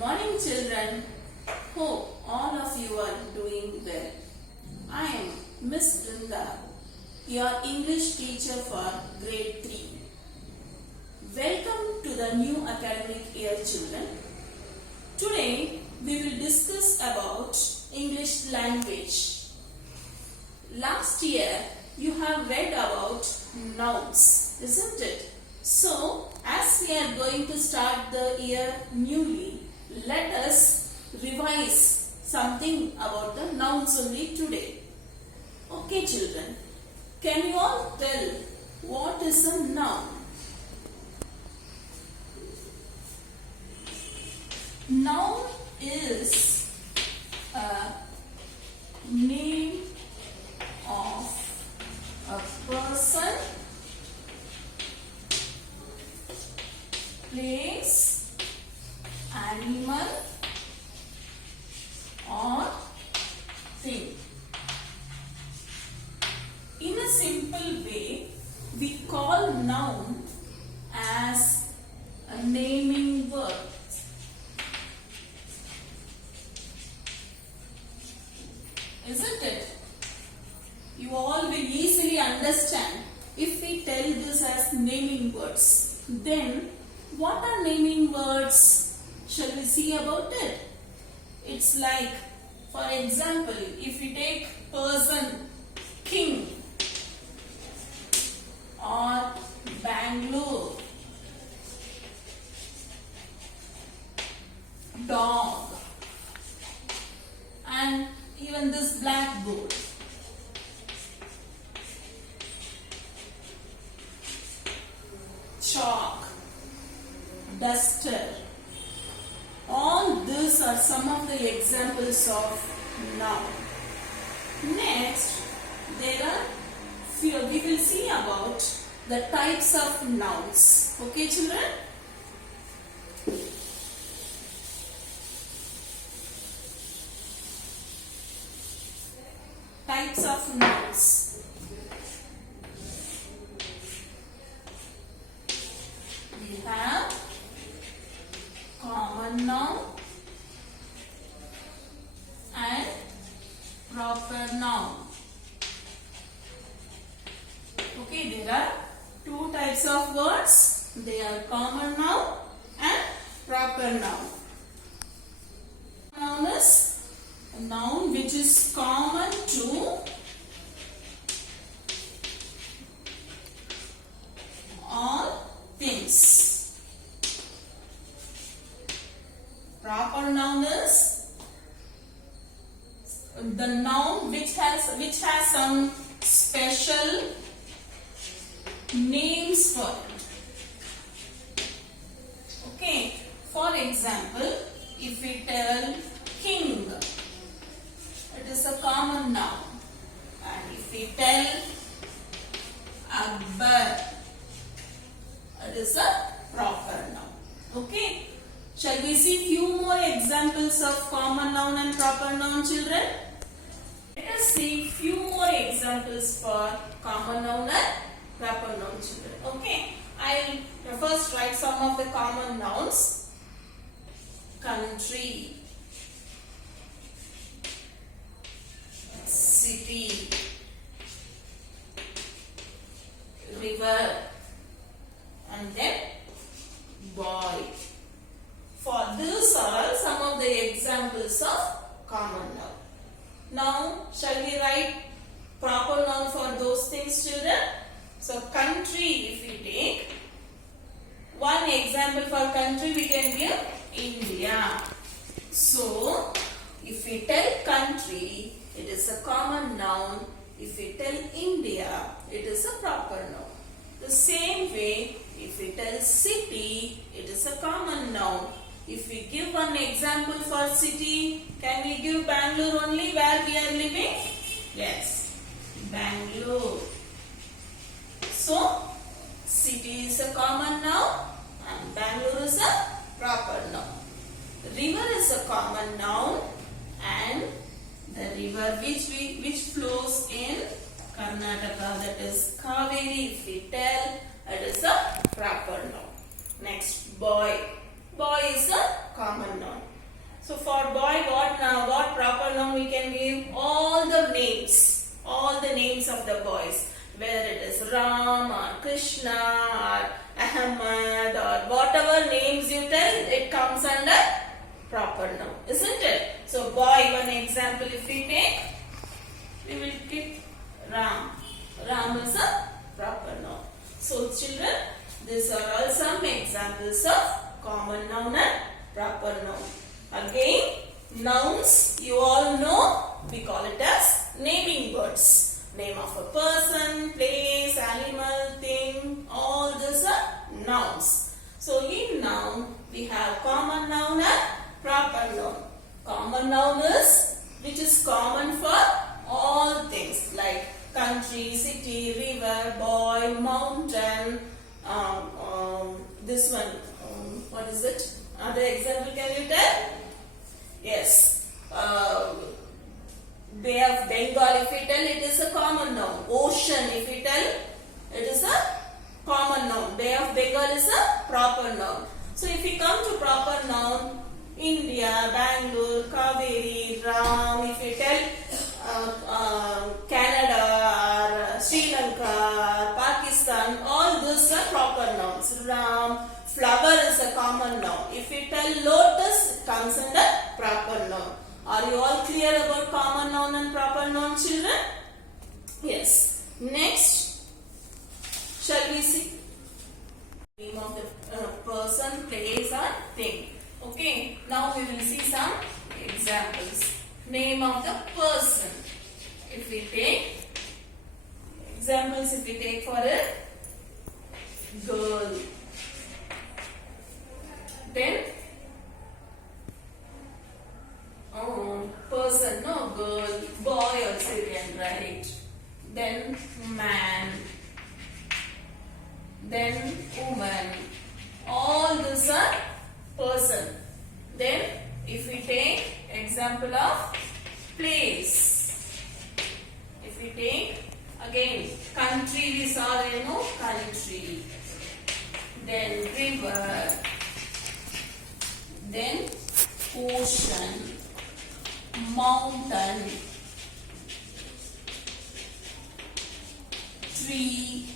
Morning children. Hope all of you are doing well. I am Miss Brinda, your English teacher for grade 3. Welcome to the new academic year children. Today we will discuss about English language. Last year you have read about nouns, isn't it? So as we are going to start the year newly, let us revise something about the nouns only today. Okay children, can you all tell what is a noun? Noun is a name of a person, place, animal or thing. In a simple way, we call noun as a naming word. Isn't it? You all will easily understand if we tell this as naming words. Then, what are naming words? Shall we see about it? It's like, for example, if we take person, king, or Bangalore, dog, and even this blackboard. Chalk, duster. All these are some of the examples of noun. Next, we will see about the types of nouns. Okay, children? Types of nouns. We have common noun and proper noun. Okay, there are two types of words. They are common noun and proper noun. Noun is a noun which is common to all things. Proper noun is the noun which has some special names for it. Okay, for example, if we tell king, it is a common noun. And if we tell Akbar, it is a proper noun. Okay, shall we see few more examples of common noun and proper noun, children? Let us see few more examples for common noun and proper noun, children. Okay, I will first write some of the common nouns. Country, city, river, and then boy. For these are some of the examples of common noun. Now, shall we write proper noun for those things, children? So, country, if we take one example for country, we can give India. So, if we tell country, it is a common noun. If we tell India, it is a proper noun. The same way, if we tell city, it is a common noun. If we give one example for city, can we give Bangalore only where we are living? Yes, Bangalore. So, city is a common noun and Bangalore is a proper noun. River is a common noun and the river which flows in Karnataka, that is Kaveri, if we tell, it is a proper noun. Next, boy. Boy is a common noun. So for boy, what proper noun we can give? All the names of the boys, whether it is Ram or Krishna or Ahmad or whatever names you tell, it comes under proper noun, isn't it? So boy, one example if we take, we will keep Ram. Ram is a proper noun. So children, these are all some examples of common noun and proper noun. Again, nouns, you all know, we call it as naming words. Name of a person, place, animal, thing, all these are nouns. So in noun, we have common noun and proper noun. Common noun is which is common for all things like country, city, river, boy, mountain, this one, what is it? Other example can you tell? Yes. Bay of Bengal, if we tell, it is a common noun. Ocean, if we tell, it is a common noun. Bay of Bengal is a proper noun. So if we come to proper noun, India, Bangalore, Kaveri, Ram, if we tell Canada, or Sri Lanka, Pakistan, all those are proper nouns. Ram, flower is a common noun. If we tell lotus, it comes under proper noun. Are you all clear about common noun and proper noun, children? Yes. Next, shall we see? Name of the person, place or thing. Okay. Now we will see some examples. Name of the person. If we take examples, if we take for a girl, then person, no, girl, boy also you can write. Then man, then woman. All these are person. Then if we take example of place, if we take again country, we saw there, no, country. Then river, then ocean, mountain, tree.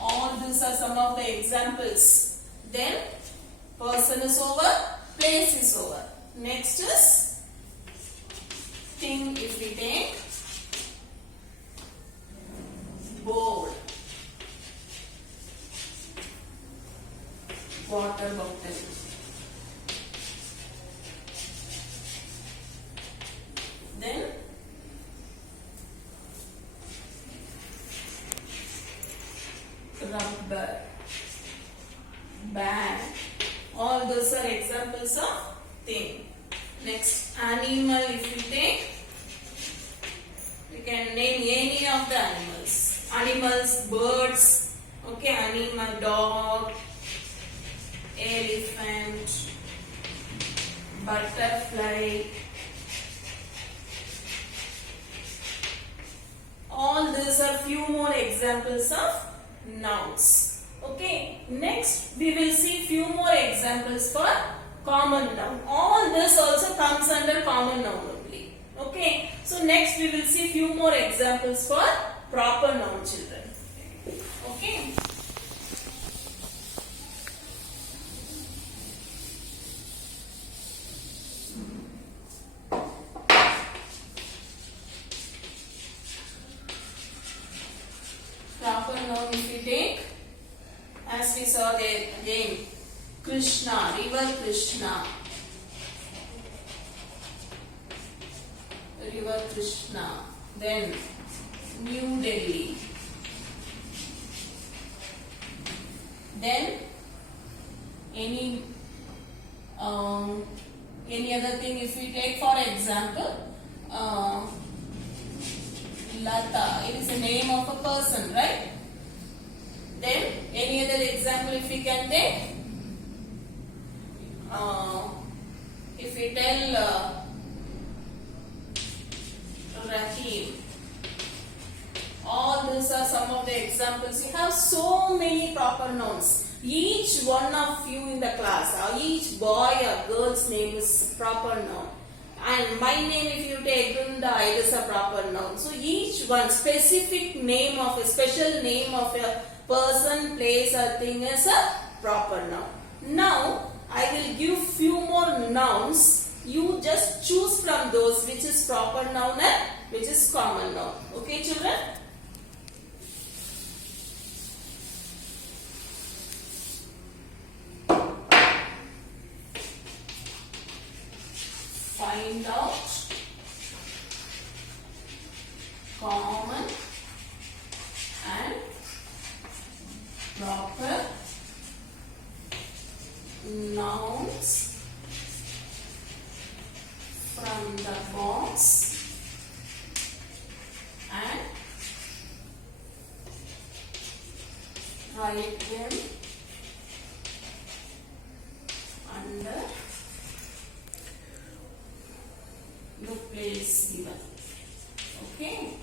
All these are some of the examples. Then person is over, place is over. Next is thing. If we take bowl, water bottle. Then rubber, bag. All those are examples of thing. Next, animal. If we take, we can name any of the animals. Animals, birds. Okay, animal, dog, elephant, butterfly. All these are few more examples of nouns. Okay, next we will see few more examples for common noun. All this also comes under common noun only. Okay, so next we will see few more examples for proper noun, children. Okay. Proper noun if we take, as we saw there again, Krishna, river Krishna. River Krishna. Then New Delhi. Then any other thing if we take, for example, Lata, it is the name of a person, right? Then any other example if we can take, if we tell Rahim. All these are some of the examples. You have so many proper nouns. Each one of you in the class, or each boy or girl's name is proper noun. And my name, if you take Gunda, it is a proper noun. So each one specific name of a special name of a person, place or thing is a proper noun. Now I will give few more nouns. You just choose from those which is proper noun and which is common noun. Okay, children? Find out common and proper nouns from the box and write them under the place given. Okay.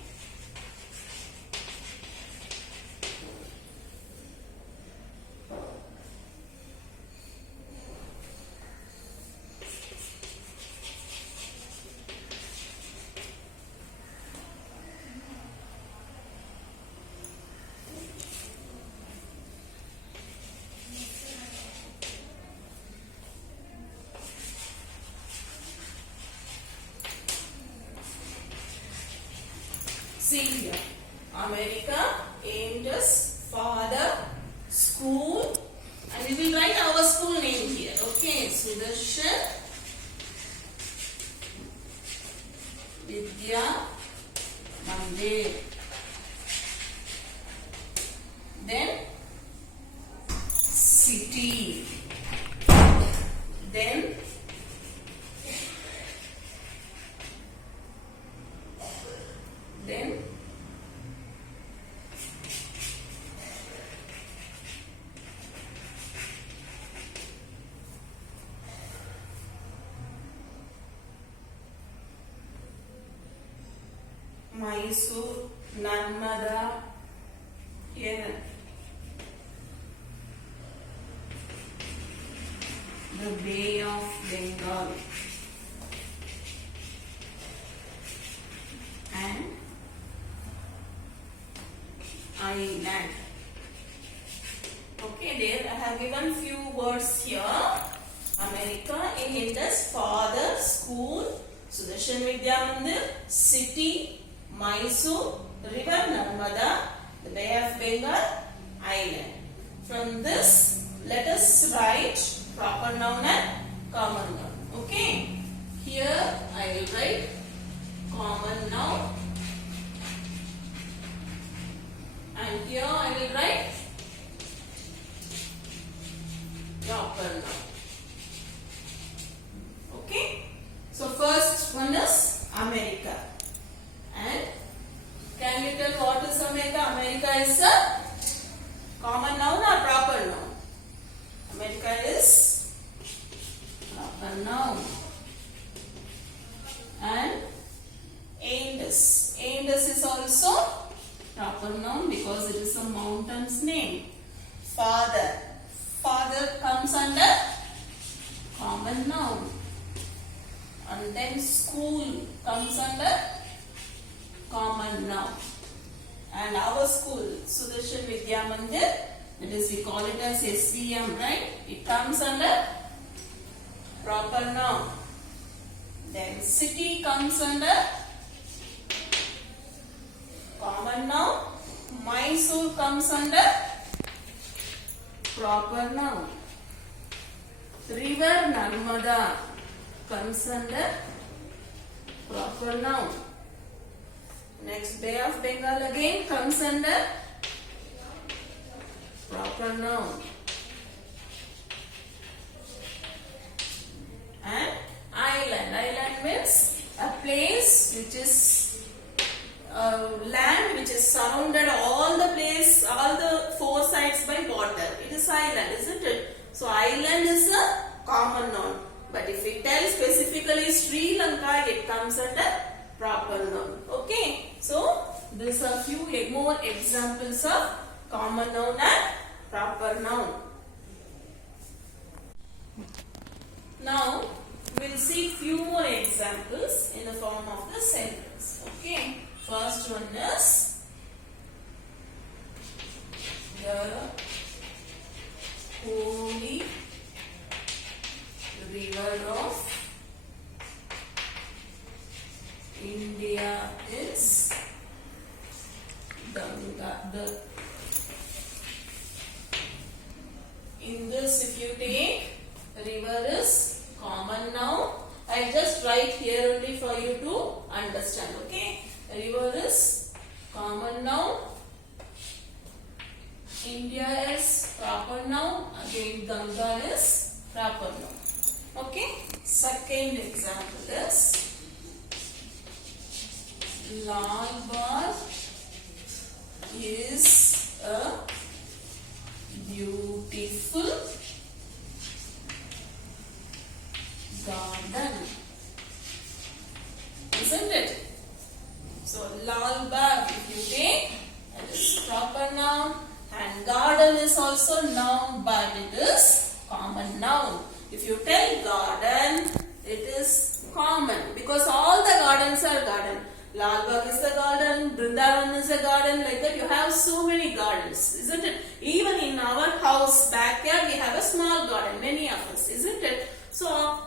See here, America, Angels, father, school, and we will write our school name here. Okay, Sudarshan, Vidya Mandir. Then city. Then Mysore, Narmada, here the Bay of Bengal and island. Okay, there I have given few words here. America, Indus, father, school, Sudarshan Vidya Mandir, city, Mysore, river Narmada, the Bay of Bengal, island. From this, let us write proper noun and common noun. Okay. Here I will write common noun. And here I will write proper noun. Okay. So first one is America. And can you tell what is America? America is a common noun or proper noun? America is proper noun. And Indus. Indus is also proper noun because it is a mountain's name. Father. Father comes under common noun. And then school comes under common noun. And our school, Sudarshan Vidya Mandir, that is we call it as SVM, right? It comes under proper noun. Then city comes under common noun. Mysore comes under proper noun. River Narmada comes under proper noun. Next, Bay of Bengal again comes under proper noun. And island. Island means a place which is land which is surrounded all the four sides by water. It is island, isn't it? So island is a common noun. But if we tell specifically Sri Lanka, it comes under proper noun. Okay. So these are few more examples of common noun and proper noun. Now we'll see few more examples in the form of the sentence. Okay. First one is the holy river of India is Ganga. In this, if you take river is common noun. I just write here only for you to understand. Okay. River is common noun. India is proper noun. Again, Ganga is proper noun. Okay. Second example is Lal Bagh is a beautiful garden, isn't it? So Lal Bagh, if you take, it is proper noun, and garden is also noun, but it is common noun. If you tell garden, it is common because all the gardens are garden. Lal Bagh is a garden, Vrindavan is a garden, like that you have so many gardens, isn't it? Even in our house backyard we have a small garden, many of us, isn't it? So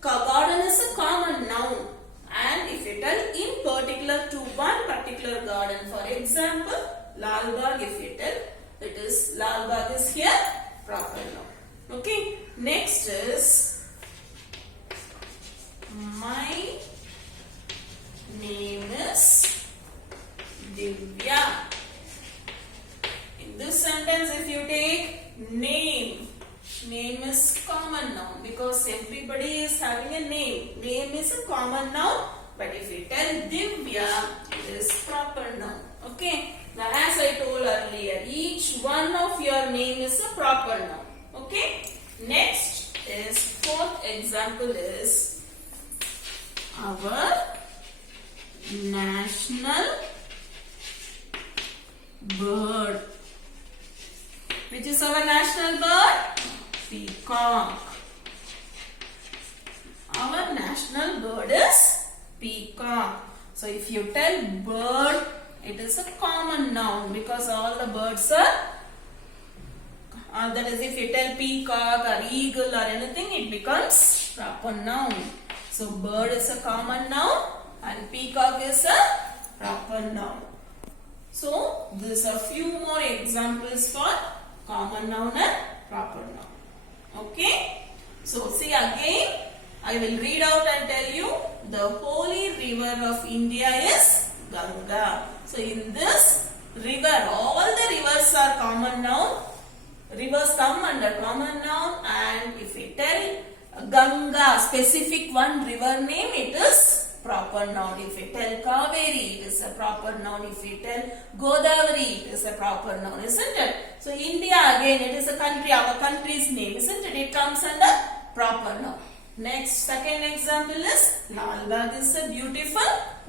garden is a common noun, and if you tell in particular to one particular garden, for example Lal Bagh, if you tell it is Lal Bagh is here proper noun. Okay. Next is my name is Divya. In this sentence, if you take name, name is common noun because everybody is having a name. Name is a common noun, but if you tell Divya, it is proper noun. Okay. Now, as I told earlier, each one of your name is a proper noun. Okay. Next is fourth example is our national bird. Which is our national bird? Peacock. Our national bird is peacock. So if you tell bird, it is a common noun because all the birds are that is, if you tell peacock or eagle or anything, it becomes proper noun. So bird is a common noun and peacock is a proper noun. So these are few more examples for common noun and proper noun. Okay. So see again, I will read out and tell you the holy river of India is Ganga. So in this river, all the rivers are common noun. Rivers come under common noun, and if we tell Ganga, specific one river name, it is proper noun. If we tell Kaveri, it is a proper noun. If we tell Godavari, it is a proper noun, isn't it? So India again, it is a country, our country's name, isn't it? It comes under proper noun. Next, second example is Lal Bagh is a beautiful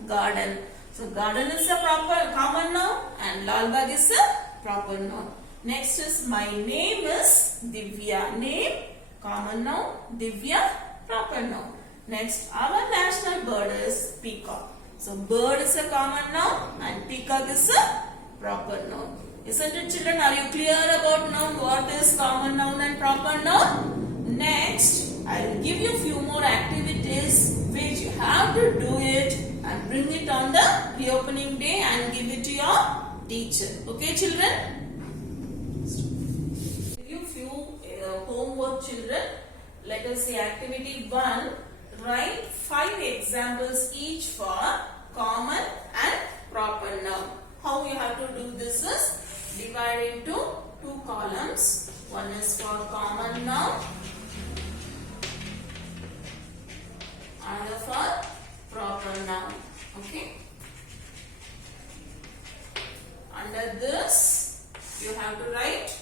garden. So garden is a proper common noun and Lal Bagh is a proper noun. Next is my name is Divya. Name, common noun. Divya, proper noun. Next, our national bird is peacock. So bird is a common noun and peacock is a proper noun. Isn't it, children? Are you clear about now what is common noun and proper noun? Next, I will give you few more activities which you have to do it and bring it on the reopening day and give it to your teacher. Okay, children? Homework, children. Let us see activity 1. Write 5 examples each for common and proper noun. How you have to do this is divide into 2 columns. One is for common noun, another for proper noun. Okay. Under this, you have to write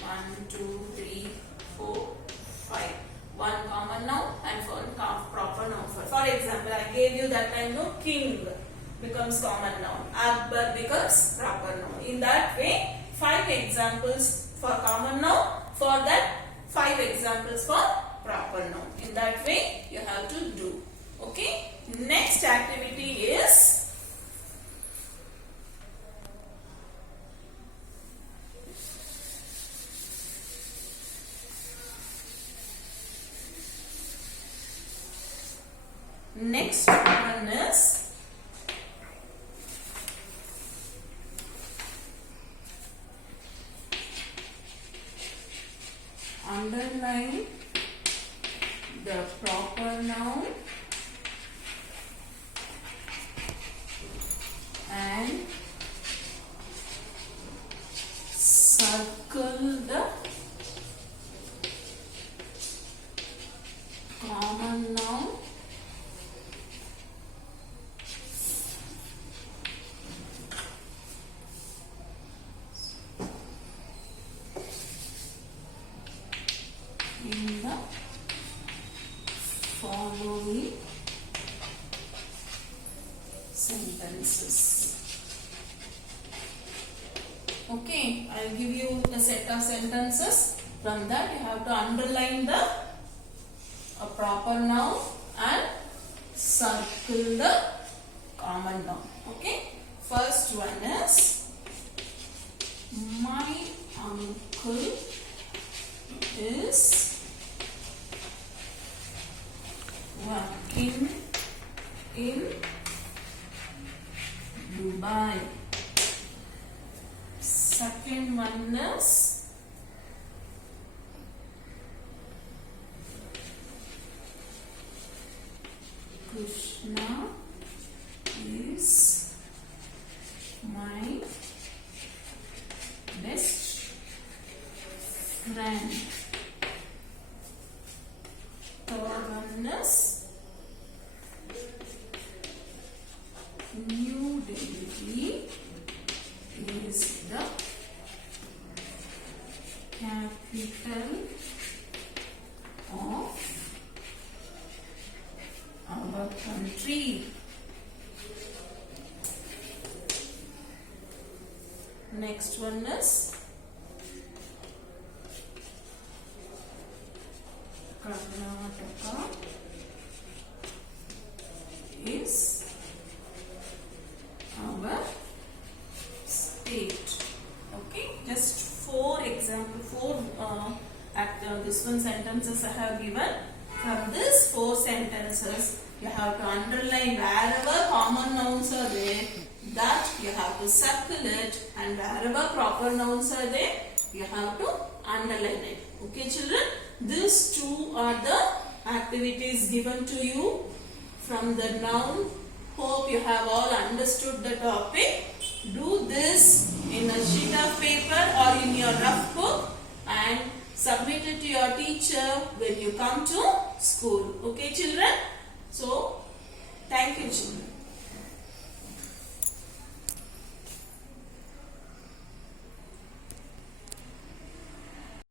1, 2, 3, 4, 5. One common noun and one proper noun. For example, I gave you that time, no, king becomes common noun, Akbar becomes proper noun. In that way, 5 examples for common noun, for that 5 examples for proper noun. In that way you have to do. Okay. Next activity is underline the proper noun and circle the common noun in the following sentences. Okay, I'll give you a set of sentences. From that you have to underline the proper noun and circle the common noun. Okay, first one is my uncle is working in Dubai. Second one is Krishna is my best friend. Third one is New Delhi is the capital of our country. Next one is Karnataka is our state. Okay, just four this one sentences I have given. From this four sentences you have to underline wherever common nouns are there, that you have to circle it, and wherever proper nouns are there you have to underline it. Okay children, these two are the activities given to you from the noun. Hope you have all understood the topic. Do this in a sheet of paper or in your rough book and submit it to your teacher when you come to school. Okay children? So, thank you children.